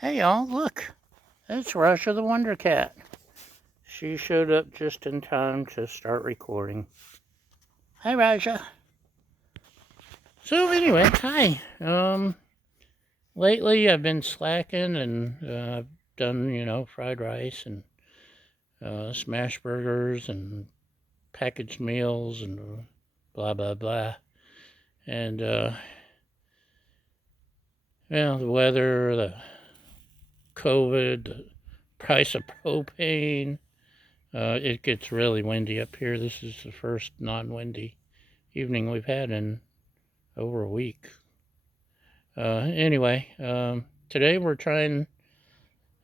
Hey y'all, look, it's Russia the Wonder Cat. She showed up just in time to start recording. Hi Raja. So anyway, hi. Lately I've been slacking and I've done, fried rice and smash burgers and packaged meals and blah blah blah. And the weather, the COVID, the price of propane. It gets really windy up here. This is the first non-windy evening we've had in over a week. Anyway, today we're trying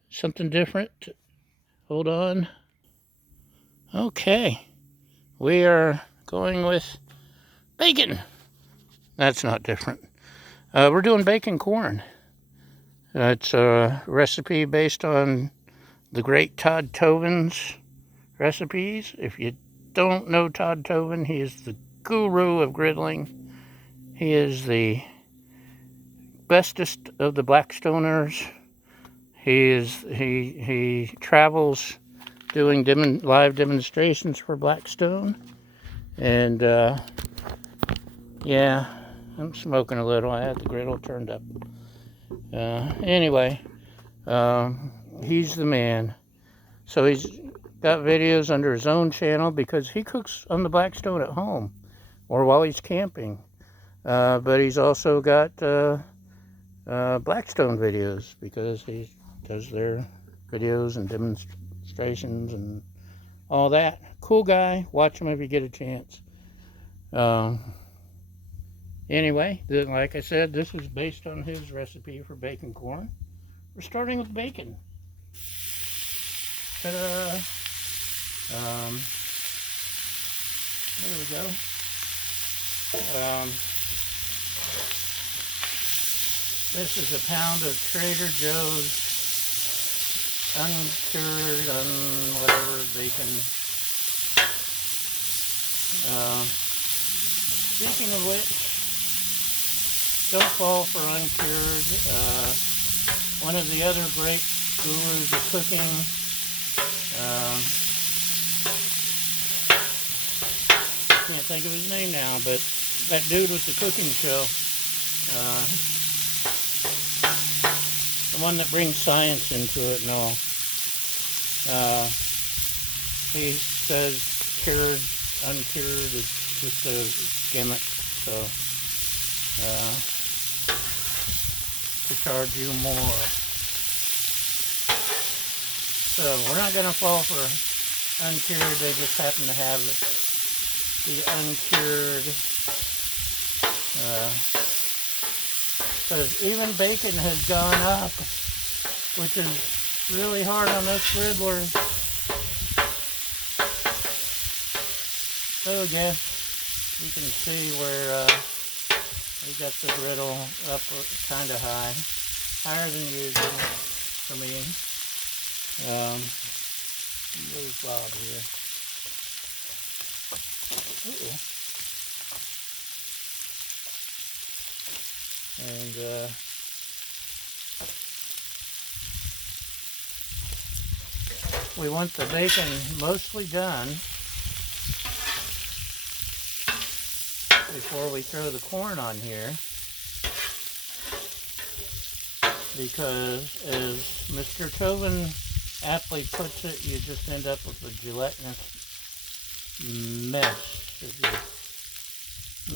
something different. Hold on. Okay, we are going with bacon. That's not different. We're doing bacon corn. It's a recipe based on the great Todd Toven's recipes. If you don't know Todd Toven, he is the guru of griddling. He is the bestest of the Blackstoners. He travels doing live demonstrations for Blackstone, and yeah, I'm smoking a little. I had the griddle turned up. Anyway, he's the man. So he's got videos under his own channel because he cooks on the Blackstone at home or while he's camping. But he's also got Blackstone videos because he does their videos and demonstrations and all that. Cool guy. Watch him if you get a chance. Anyway, like I said, this is based on his recipe for bacon corn. We're starting with bacon. Ta-da! There we go. This is a pound of Trader Joe's uncured, whatever bacon. Speaking of which, don't fall for uncured. One of the other great gurus of cooking, can't think of his name now, but that dude with the cooking show, the one that brings science into it and all, he says cured, uncured is just a gimmick, so to charge you more. So we're not going to fall for uncured, they just happen to have the uncured, because even bacon has gone up, which is really hard on us griddlers. So again, you can see where we got the griddle up kind of high, higher than usual for me. There's Bob here. Ooh. And we want the bacon mostly done before we throw the corn on here, because as Mr. Toven aptly puts it, you just end up with a gelatinous mess if you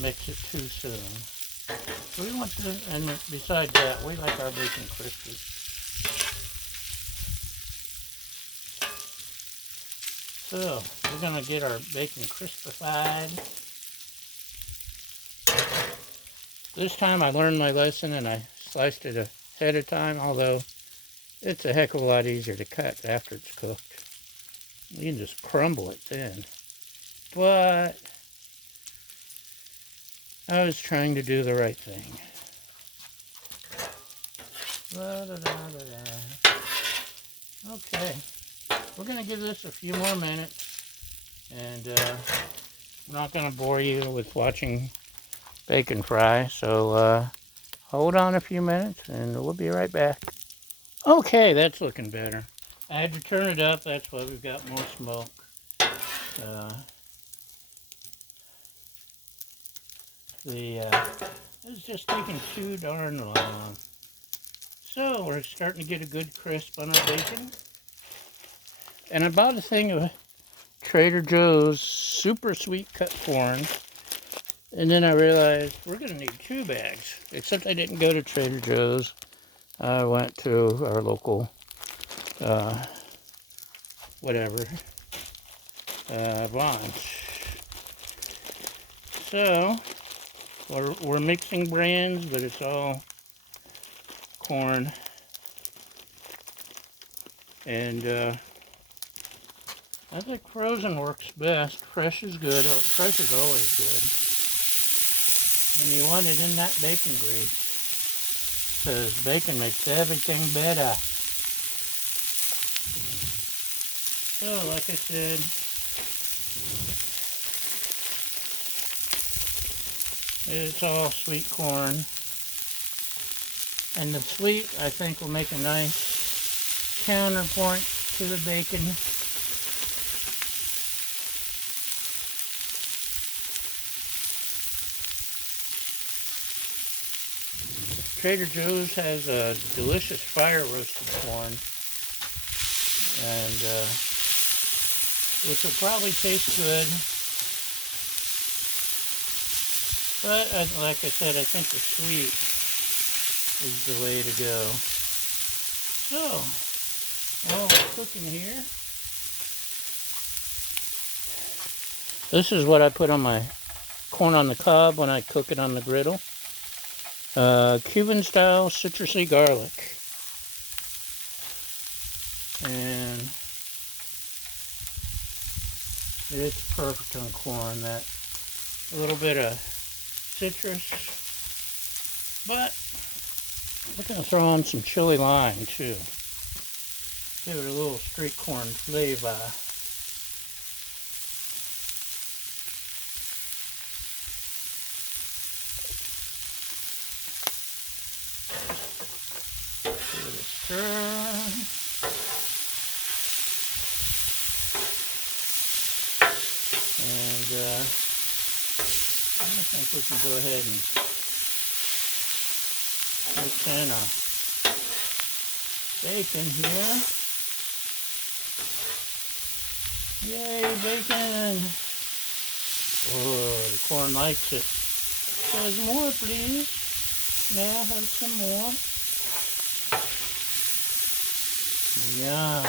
mix it too soon. So we want to, and besides that, we like our bacon crispy. So we're going to get our bacon crispified. This time I learned my lesson and I sliced it ahead of time, although it's a heck of a lot easier to cut after it's cooked. You can just crumble it then. But I was trying to do the right thing. Okay, we're going to give this a few more minutes, and I'm not going to bore you with watching bacon fry, so hold on a few minutes and we'll be right back. Okay, that's looking better. I had to turn it up, that's why we've got more smoke. It's just taking too darn long. So we're starting to get a good crisp on our bacon. And I bought a thing of Trader Joe's super sweet cut corn. And then I realized we're going to need 2 bags. Except I didn't go to Trader Joe's. I went to our local, whatever, Vons. So, we're mixing brands, but it's all corn. And I think frozen works best. Fresh is good. Fresh is always good. And you want it in that bacon grease. Because bacon makes everything better. So, like I said, it's all sweet corn. And the sweet, I think, will make a nice counterpoint to the bacon. Trader Joe's has a delicious fire roasted corn, and which will probably taste good. But like I said, I think the sweet is the way to go. So, while we're cooking here, this is what I put on my corn on the cob when I cook it on the griddle. Cuban style citrusy garlic. And it's perfect on corn. That a little bit of citrus, but we're going to throw on some chili lime too. Give it a little street corn flavor. Give it a stir. And I think we can go ahead and mix in our bacon here. Yay, bacon! Oh, the corn likes it. Says more, please. May I have some more? Yum.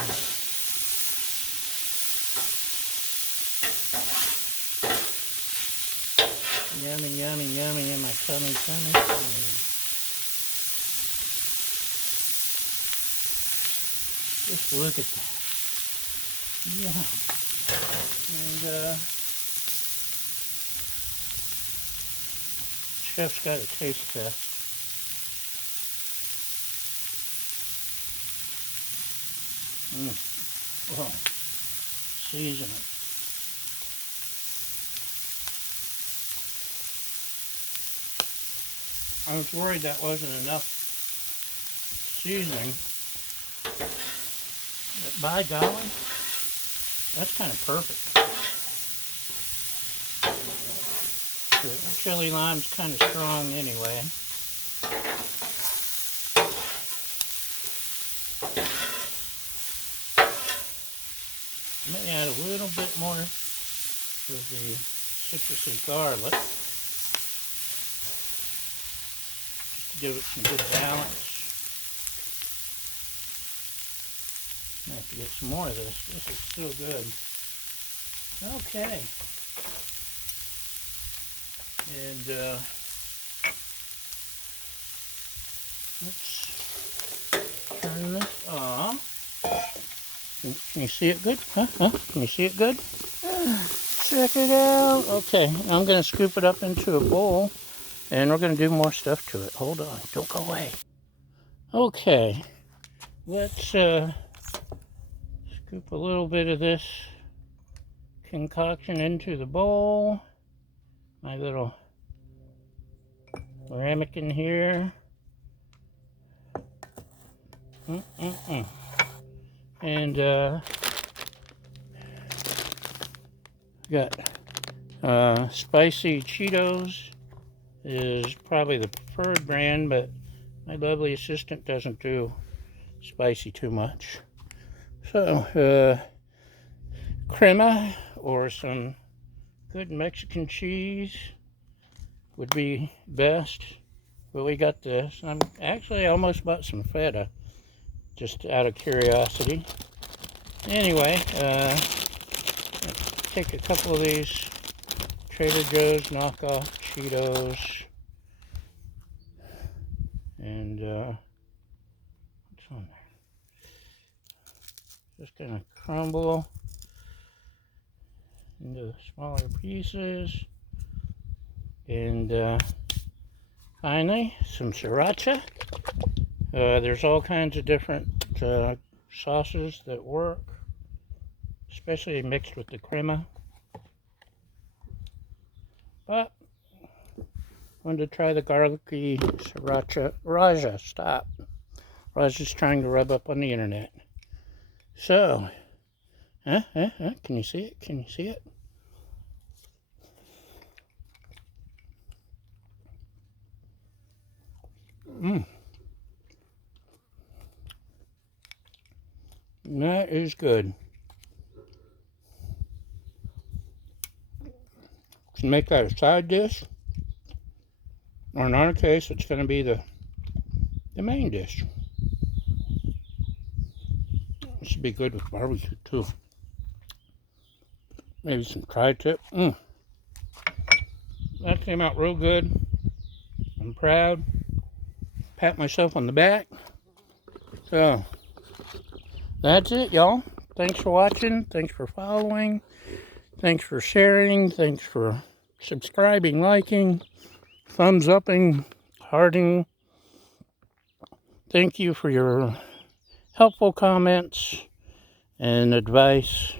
Yummy, yummy, yummy in my tummy, tummy, tummy. Just look at that. Yum. And, chef's got a taste test. Oh, season it. I was worried that wasn't enough seasoning, but by golly, that's kind of perfect. The chili lime's kind of strong anyway. May add a little bit more of the citrusy garlic. Give it some good balance. I have to get some more of this. This is still good. Okay. And let's turn this off. Can you see it good? Huh? Can you see it good? Check it out. Okay, I'm going to scoop it up into a bowl. And we're going to do more stuff to it. Hold on. Don't go away. Okay. Let's scoop a little bit of this concoction into the bowl. My little ramekin here. And got spicy Cheetos is probably the preferred brand, but my lovely assistant doesn't do spicy too much. So, crema or some good Mexican cheese would be best. But we got this. I almost bought some feta, just out of curiosity. Anyway, take a couple of these Trader Joe's knockoff Cheetos. And what's on there? Just gonna crumble into smaller pieces. And finally, some sriracha. There's all kinds of different sauces that work, especially mixed with the crema. But wanted to try the garlicky sriracha. Raja, stop. Raja's trying to rub up on the internet. So, can you see it? Can you see it? That is good. To make that a side dish, or in our case, it's going to be the main dish. This would be good with barbecue too. Maybe some tri-tip. That came out real good. I'm proud. Pat myself on the back. So, that's it, y'all. Thanks for watching. Thanks for following. Thanks for sharing. Thanks for subscribing, liking, thumbs upping, hearting. Thank you for your helpful comments and advice.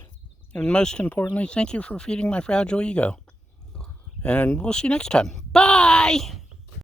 And most importantly, thank you for feeding my fragile ego. And we'll see you next time. Bye!